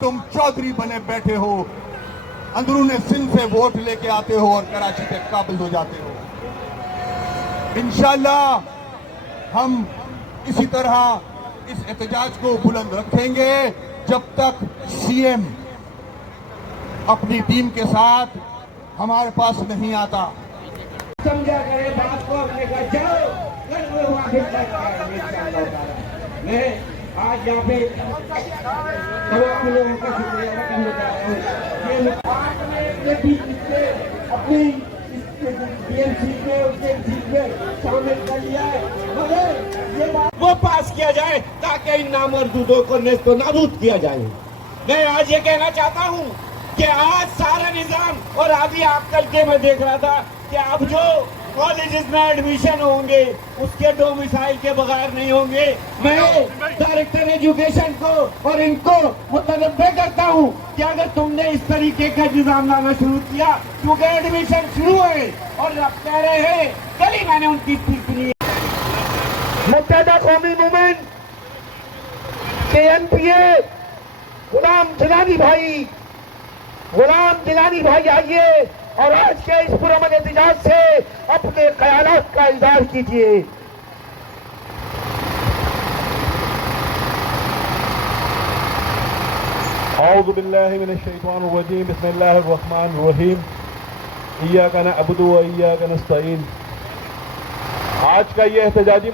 तुम चौधरी बने बैठे हो, अंदरूने सिंध से वोट लेके आते हो और कराची के काबिल हो जाते हो। इंशाअल्लाह हम इसी तरह इस एहतजाज को बुलंद रखेंगे जब तक सीएम अपनी टीम के साथ हमारे पास नहीं आता। समझा करे बात को, अपने का जाओ मैं आज यहाँ पे तमाम लोगों का शुक्रिया अपनी टीएमसी में उसके सीट में शामिल कर लिया है, मगर ये बात वो पास किया जाए ताकि इन नामर्दूदों को नेस्तो नाबूद किया जाए। मैं आज ये कहना चाहता हूँ कि आज सारा निजाम, और अभी आप कल के मैं देख रहा था कि अब जो कॉलेजेस में एडमिशन होंगे उसके डोमिसाइल के बगैर नहीं होंगे। मैं डायरेक्टर एजुकेशन को और इनको मुतनब्बे करता हूँ कि अगर तुमने इस तरीके का निजाम लाना शुरू किया, क्योंकि एडमिशन शुरू है और अब कह रहे हैं, कल ही मैंने उनकी सुनी मुत्तहिदा कौमी मूवमेंट KNPA गुलाम जिलानी भाई आइए और आज के इस पुरअमन एहतजाज से अपने ख्यालात का इज़हार कीजिए। औज़ु बिल्लाहि मिनश शैतानिर रजीम, बिस्मिल्लाहिर रहमानिर रहीम, इय्याका नअबुदु व इय्याका नस्तईन। आज का ये एहतजाजी